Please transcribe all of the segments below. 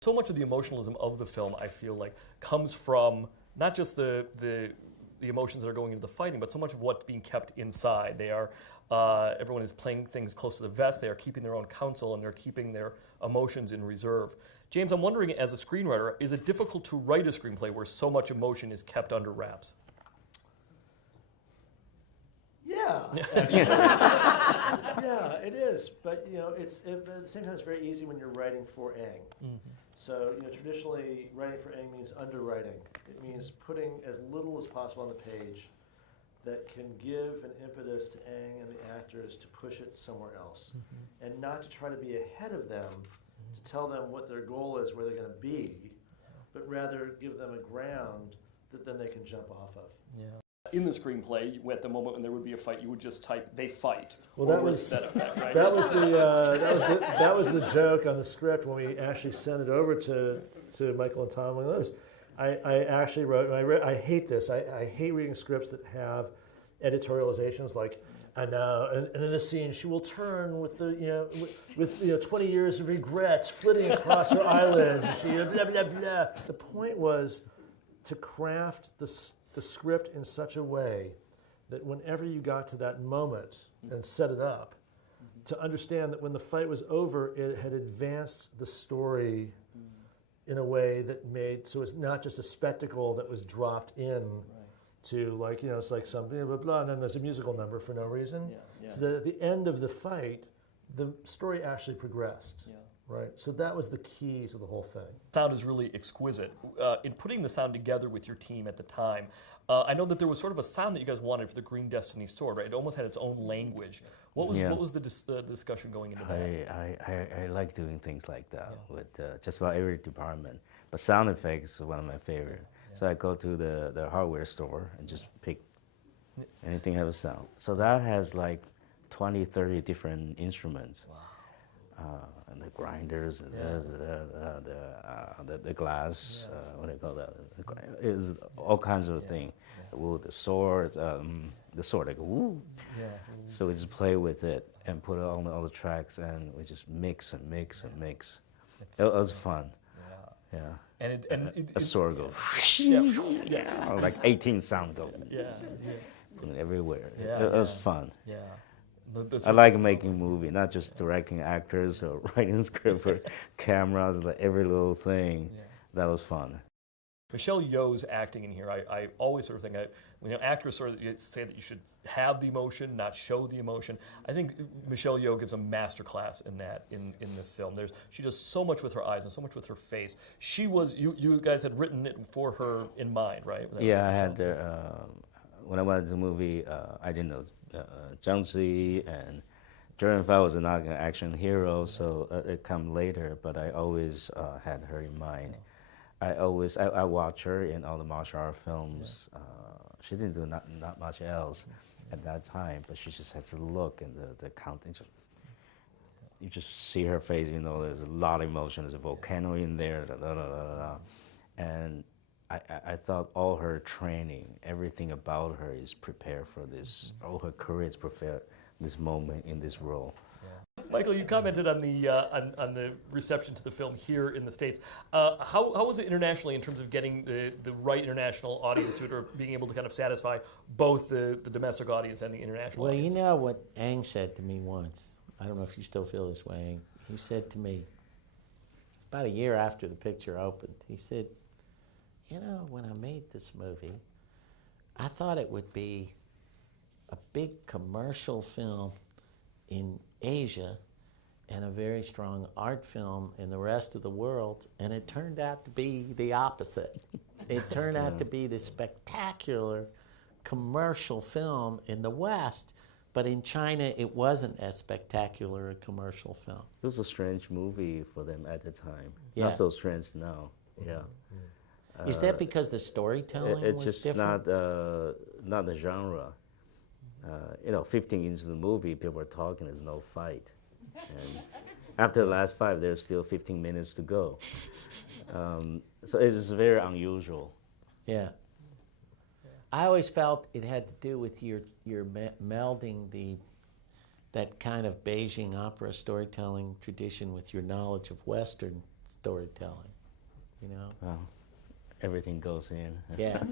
So much of the emotionalism of the film, I feel like, comes from not just the emotions that are going into the fighting, but so much of what's being kept inside. They are, everyone is playing things close to the vest. They are keeping their own counsel, and they're keeping their emotions in reserve. James, I'm wondering, as a screenwriter, is it difficult to write a screenplay where so much emotion is kept under wraps? Yeah, actually. Yeah, it is. But you know, at the same time, it's very easy when you're writing for Aang. Mm-hmm. So you know, traditionally, writing for Aang means underwriting. It means putting as little as possible on the page that can give an impetus to Aang and the actors to push it somewhere else, mm-hmm. and not to try to be ahead of them, mm-hmm. to tell them what their goal is, where they're going to be, but rather give them a ground that then they can jump off of. Yeah. In the screenplay, at the moment when there would be a fight, you would just type "they fight." Well, that was right? that was the joke on the script when we actually sent it over to Michael and Tom. I actually wrote. I hate this. I hate reading scripts that have editorializations like, and in this scene she will turn with the with 20 years of regrets flitting across her eyelids. And she blah blah blah. The point was to craft the script in such a way that whenever you got to that moment and set it up, to understand that when the fight was over, it had advanced the story in a way that made, so it's not just a spectacle that was dropped in to like, it's like some blah, blah, blah, and then there's a musical number for no reason. Yeah. So that at the end of the fight, the story actually progressed. Yeah. Right, so that was the key to the whole thing. Sound is really exquisite. In putting the sound together with your team at the time, I know that there was sort of a sound that you guys wanted for the Green Destiny sword, right? It almost had its own language. What was the discussion going into that? I like doing things like that with just about every department. But sound effects is one of my favorite. Yeah. So I go to the hardware store and just pick anything have a sound. So that has like 20, 30 different instruments. Wow. And the grinders, and the glass, what do they call that? Is all kinds of things. Wood, the sword, like woo. Yeah. So we just play with it and put it on all the tracks, and we just mix and mix and mix. It was fun. Yeah. And a sword goes. Like 18 sound go. Everywhere. It was fun. Yeah. I like making movie, not just directing actors or writing script or cameras, like every little thing. Yeah. That was fun. Michelle Yeoh's acting in here, I always sort of think, actors sort of say that you should have the emotion, not show the emotion. I think Michelle Yeoh gives a masterclass in that, in this film. She does so much with her eyes and so much with her face. She was, you guys had written it for her in mind, right? I had, when I watched the movie, I didn't know Zhang Zi and Jordan Fowler was not an action hero, so it come later, but I always had her in mind. I watch her in all the martial art films. She didn't do not much else at that time, but she just has the look and the counting. You just see her face, there's a lot of emotion, there's a volcano in there, and I thought all her training, everything about her is prepared for this. All her career is prepared this moment in this role. Yeah. Michael, you commented on the reception to the film here in the States. How was it internationally in terms of getting the right international audience to it, or being able to kind of satisfy both the domestic audience and the international audience? Well, you know what Aang said to me once. I don't know if you still feel this way, Aang. He said to me, it's about a year after the picture opened, he said, when I made this movie, I thought it would be a big commercial film in Asia and a very strong art film in the rest of the world, and it turned out to be the opposite. It turned out to be this spectacular commercial film in the West, but in China it wasn't as spectacular a commercial film. It was a strange movie for them at the time. Not so strange now. Yeah. Is that because the storytelling it's was just different? not the genre. 15 into the movie, people were talking, there's no fight. And after the last fight, there's still 15 minutes to go. So it is very unusual. Yeah. I always felt it had to do with your melding that kind of Beijing opera storytelling tradition with your knowledge of Western storytelling, you know? Well, everything goes in. Yeah.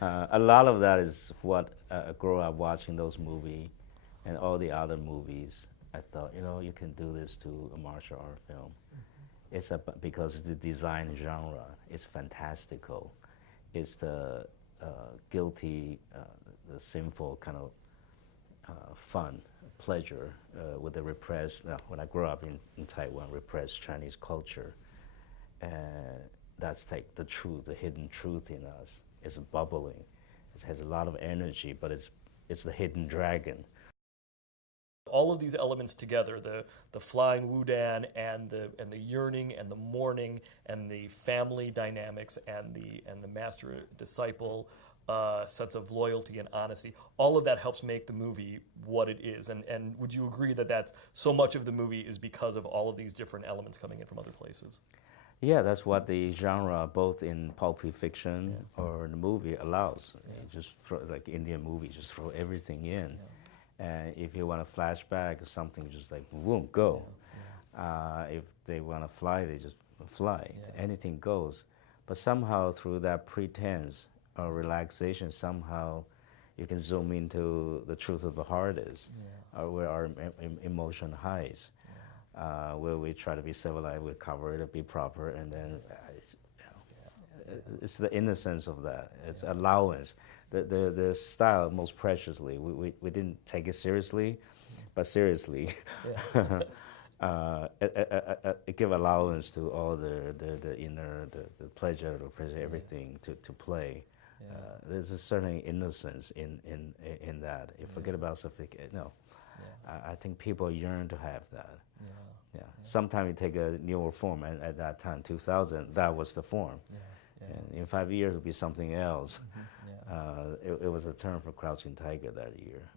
A lot of that is what I grew up watching those movies and all the other movies. I thought, you know, you can do this to a martial art film. It's because the design genre is fantastical. It's the guilty, the sinful kind of fun, pleasure with the repressed, when I grew up in Taiwan, repressed Chinese culture. And that's like the truth, the hidden truth in us. It's bubbling. It has a lot of energy, but it's the hidden dragon. All of these elements together, the flying Wudan and the yearning and the mourning and the family dynamics and the master disciple sense of loyalty and honesty, all of that helps make the movie what it is. And would you agree that that's so much of the movie is because of all of these different elements coming in from other places? Yeah, that's what the genre, both in pulp fiction or in the movie, allows. You just throw, like Indian movies, just throw everything in. And if you want a flashback or something, just like boom, go. If they want to fly, they just fly. Anything goes. But somehow through that pretense or relaxation, somehow you can zoom into the truth of the heart is, or where our emotion hides. Where we try to be civilized, we cover it, be proper, and then it's the innocence of that. It's allowance. The style, most preciously, we didn't take it seriously, but seriously, it give allowance to all the inner, the pleasure, the pleasure, everything to play. There's a certain innocence in that. You forget about sophistication. No, I think people yearn to have that. Sometimes you take a newer form, and at that time, 2000, that was the form. And in 5 years, it'll be something else. It was a term for Crouching Tiger that year.